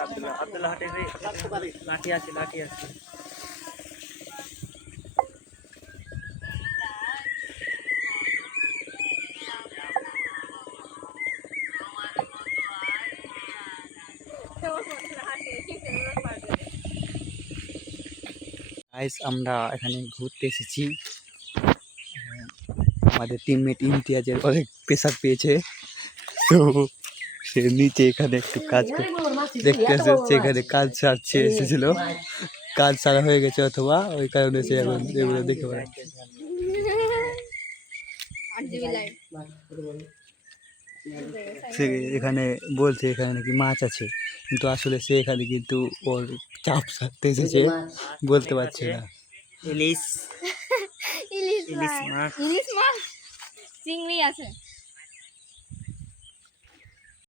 আব্দুল্লাহ হাটের লাঠি আছে আমরা এখানে ঘুরতে এসেছি। আমাদের টিমমেট ইমতিয়াজের অনেক প্রেসার পেয়েছে, তো সে নিচে এখানে একটু কাজ দেখতে এসেছে। এখানে কাজ সারছে এসেছিল, কাজ সারা হয়ে গেছে অথবা ওই কারণে সে এখন এগুলো দেখে বেড়াচ্ছে। সে এখানে বলছে এখানে নাকি মাছ আছে, কিন্তু আসলে সে এখানে কিন্তু ওর চাপ সারতে এসেছে, বলতে পারছে না। ইলিশ মাছ চিংড়ি আছে।